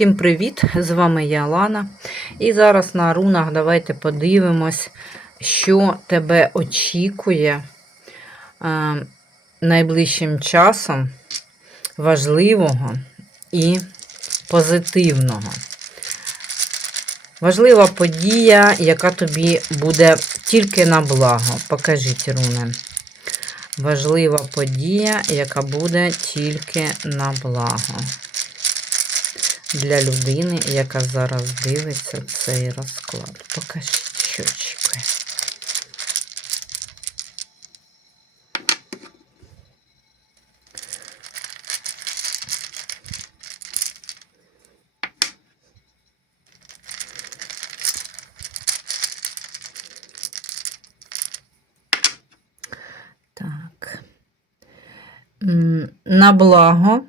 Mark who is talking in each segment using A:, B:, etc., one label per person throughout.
A: Всім привіт! З вами я Лана. І зараз на рунах давайте подивимось, що тебе очікує е, найближчим часом важливого і позитивного. Важлива подія, яка тобі буде тільки на благо. Покажіть руни. Важлива подія, яка буде тільки на благо для людини, яка зараз дивиться цей розклад. Покажіть, що. Так. На благо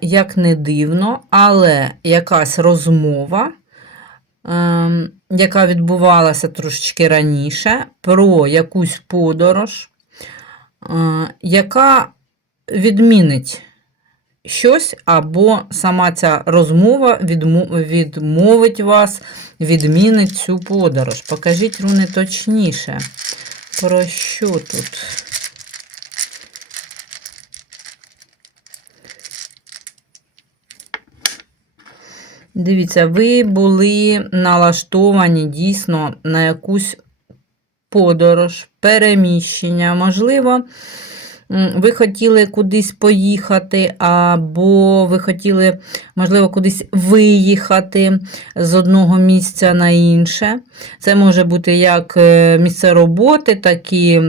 A: як не дивно, але якась розмова, ем, яка відбувалася трошечки раніше, про якусь подорож, е, яка відмінить щось, або сама ця розмова відмовить вас, відмінить цю подорож. Покажіть руни точніше. Про що тут? Дивіться, ви були налаштовані дійсно на якусь подорож, переміщення. Можливо, ви хотіли кудись поїхати, або ви хотіли, можливо, кудись виїхати з одного місця на інше. Це може бути як е, місце роботи, так і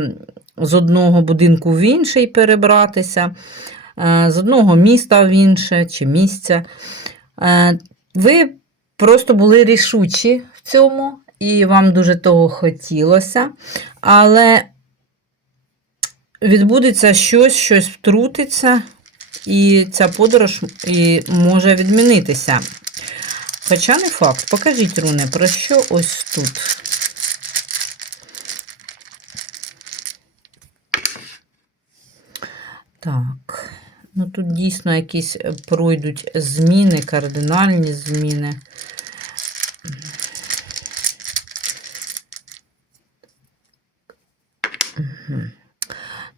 A: з одного будинку в інший перебратися, е, з одного міста в інше чи місця. Ви просто були рішучі в цьому, і вам дуже того хотілося. Але відбудеться щось, щось втрутиться, і ця подорож може відмінитися. Хоча не факт. Покажіть, руни, про що ось тут. Так. Ну, тут дійсно якісь е, пройдуть зміни, кардинальні зміни.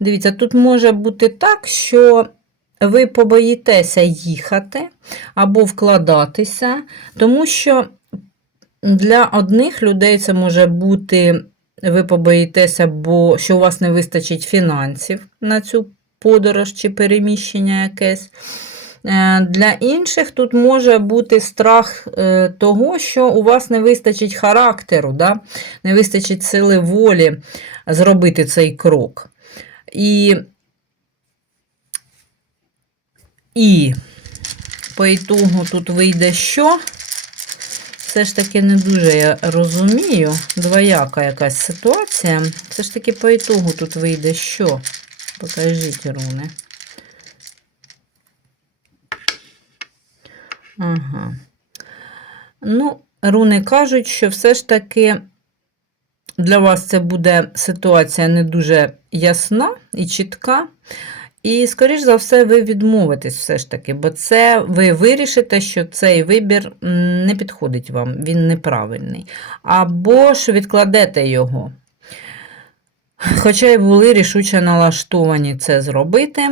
A: Дивіться, тут може бути так, що ви побоїтеся їхати або вкладатися, тому що для одних людей це може бути, ви побоїтеся, бо що у вас не вистачить фінансів на цю подорож чи переміщення якесь. Е, Для інших тут може бути страх е, того, що у вас не вистачить характеру, да? не вистачить сили волі зробити цей крок. І, і по ітогу тут вийде що? Все ж таки не дуже я розумію. Двояка якась ситуація. Все ж таки по ітогу тут вийде що? Покажіть руни. Ага. Ну, руни кажуть, що все ж таки для вас це буде ситуація не дуже ясна і чітка. І, скоріш за все, ви відмовитесь все ж таки, бо це ви вирішите, що цей вибір не підходить вам, він неправильний. Або ж відкладете його. Хоча й були рішуче налаштовані це зробити.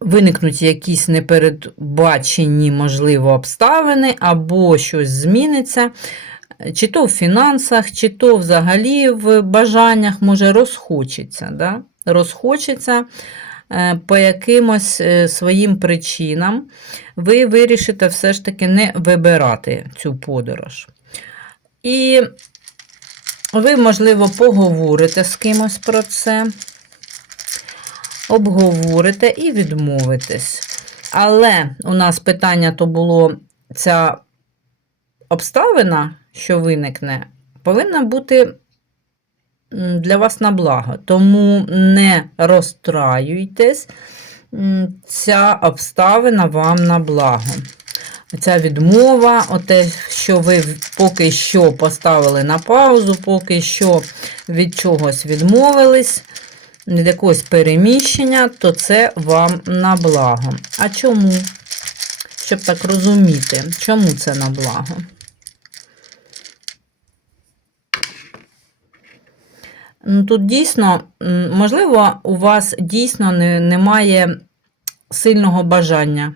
A: Виникнуть якісь непередбачені, можливо, обставини, або щось зміниться, чи то в фінансах, чи то взагалі в бажаннях, може, розхочеться. Да? Розхочеться е, по якимось е, своїм причинам, ви вирішите все ж таки не вибирати цю подорож. І ви, можливо, поговорите з кимось про це, обговорите і відмовитесь. Але у нас питання то було ця обставина, що виникне, повинна бути для вас на благо. Тому не розстраюйтесь, ця обставина вам на благо. Ця відмова, оте, що ви поки що поставили на паузу, поки що від чогось відмовились, від якогось переміщення, то це вам на благо. А чому? Щоб так розуміти, чому це на благо? Ну, Тут дійсно, можливо, у вас дійсно не, немає сильного бажання.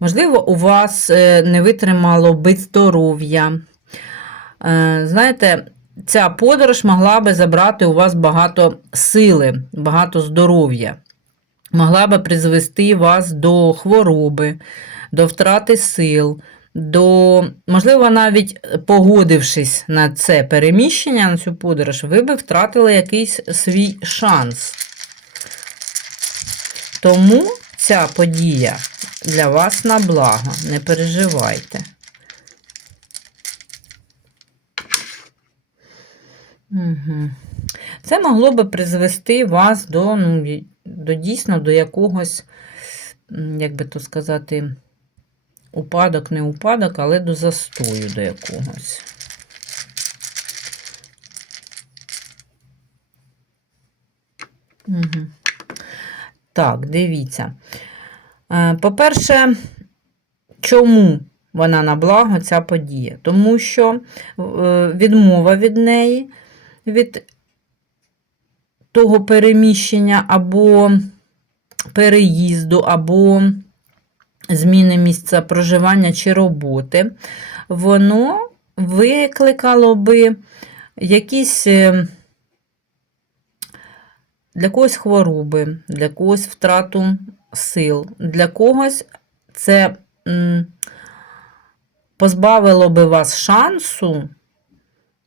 A: Можливо, у вас е, не витримало бит здоров'я. Е, Знаєте, ця подорож могла би забрати у вас багато сили, багато здоров'я. Могла би призвести вас до хвороби, до втрати сил, до, можливо, навіть погодившись на це переміщення, на цю подорож, ви би втратили якийсь свій шанс. Тому ця подія для вас на благо, не переживайте. Угу. Це могло би призвести вас до, ну, до дійсно до якогось, як би то сказати, упадок, не упадок, але до застою до якогось. Угу. Так, дивіться. Е, По-перше, чому вона на благо ця подія? Тому що е, відмова від неї, від того переміщення або переїзду, або зміни місця проживання чи роботи, воно викликало би якісь е, для когось хвороби, для когось втрату сил, для когось це позбавило би вас шансу,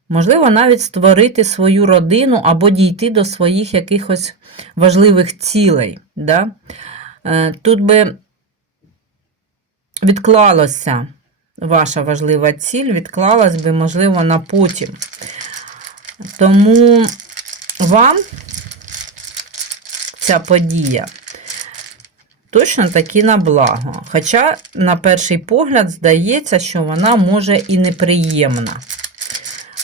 A: можливо, навіть створити свою родину або дійти до своїх якихось важливих цілей. Да? Е, Тут би відклалося ваша важлива ціль, відклалась би, можливо, на потім. Тому вам ця подія точно таки на благо. Хоча, на перший погляд, здається, що вона може і неприємна.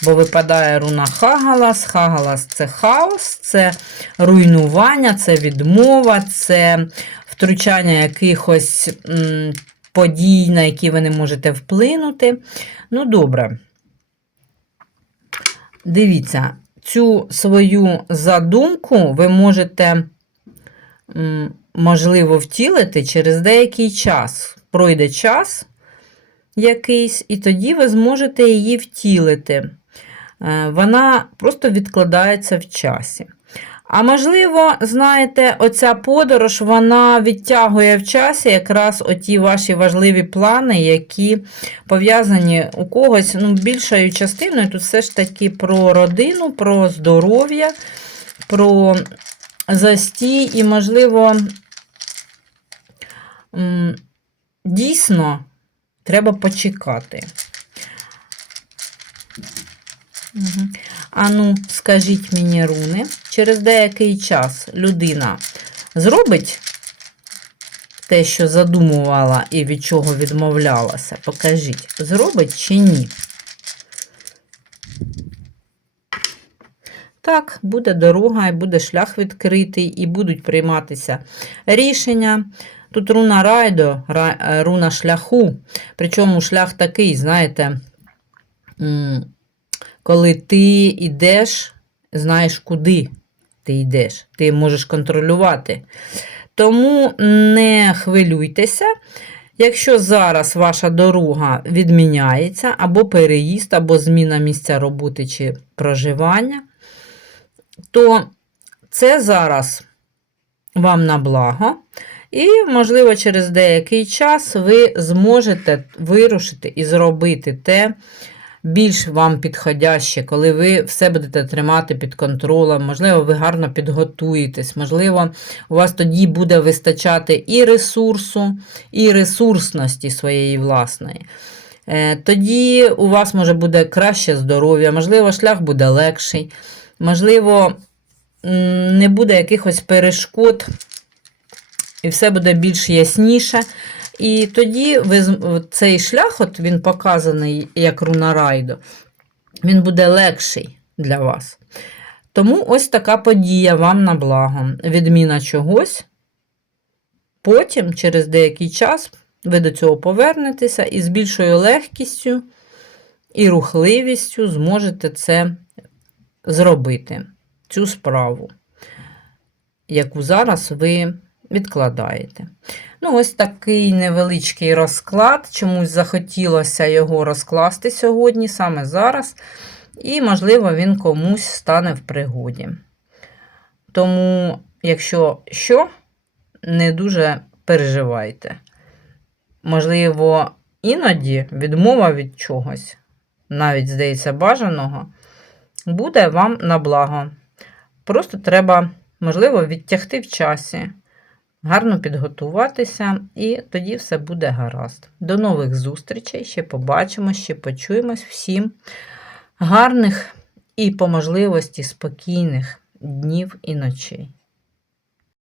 A: Бо випадає руна Хагалас. Хагалас це хаос, це руйнування, це відмова, це втручання якихось подій, на які ви не можете вплинути. Ну, добре. Дивіться, цю свою задумку ви можете, можливо, втілити через деякий час. Пройде час якийсь, і тоді ви зможете її втілити. Е, Вона просто відкладається в часі. А можливо, знаєте, оця подорож вона відтягує в часі якраз оті ваші важливі плани, які пов'язані у когось ну, більшою частиною. Тут все ж таки про родину, про здоров'я, про застій і, можливо, дійсно треба почекати. Угу. А ну, скажіть мені, руни, через деякий час людина зробить те, що задумувала і від чого відмовлялася? Покажіть, зробить чи ні? Так, буде дорога, і буде шлях відкритий, і будуть прийматися рішення. Тут руна райдо, е, руна шляху. Причому шлях такий, знаєте, коли ти йдеш, знаєш, куди ти йдеш, ти можеш контролювати. Тому не хвилюйтеся. Якщо зараз ваша дорога відміняється, або переїзд, або зміна місця роботи чи проживання, то це зараз вам на благо. І, можливо, через деякий час ви зможете вирушити і зробити те більш вам підходяще, коли ви все будете тримати під контролем, можливо, ви гарно підготуєтесь, можливо, у вас тоді буде вистачати і ресурсу, і ресурсності своєї власної. Е, Тоді у вас може буде краще здоров'я, можливо, шлях буде легший, можливо, не буде якихось перешкод, і все буде більш ясніше. І тоді ви, цей шлях, от він показаний як руна райдо, він буде легший для вас. Тому ось така подія вам на благо. Відміна чогось. Потім, через деякий час, ви до цього повернетеся і з більшою легкістю і рухливістю зможете це зробити, цю справу, яку зараз ви відкладаєте. Ну, ось такий невеличкий розклад. Чомусь захотілося його розкласти сьогодні, саме зараз. І, можливо, він комусь стане в пригоді. Тому, якщо що, не дуже переживайте. Можливо, іноді відмова від чогось, навіть, здається, бажаного, буде вам на благо. Просто треба, можливо, відтягти в часі, гарно підготуватися, і тоді все буде гаразд. До нових зустрічей, ще побачимо, ще почуємось всім гарних і по можливості спокійних днів і ночей.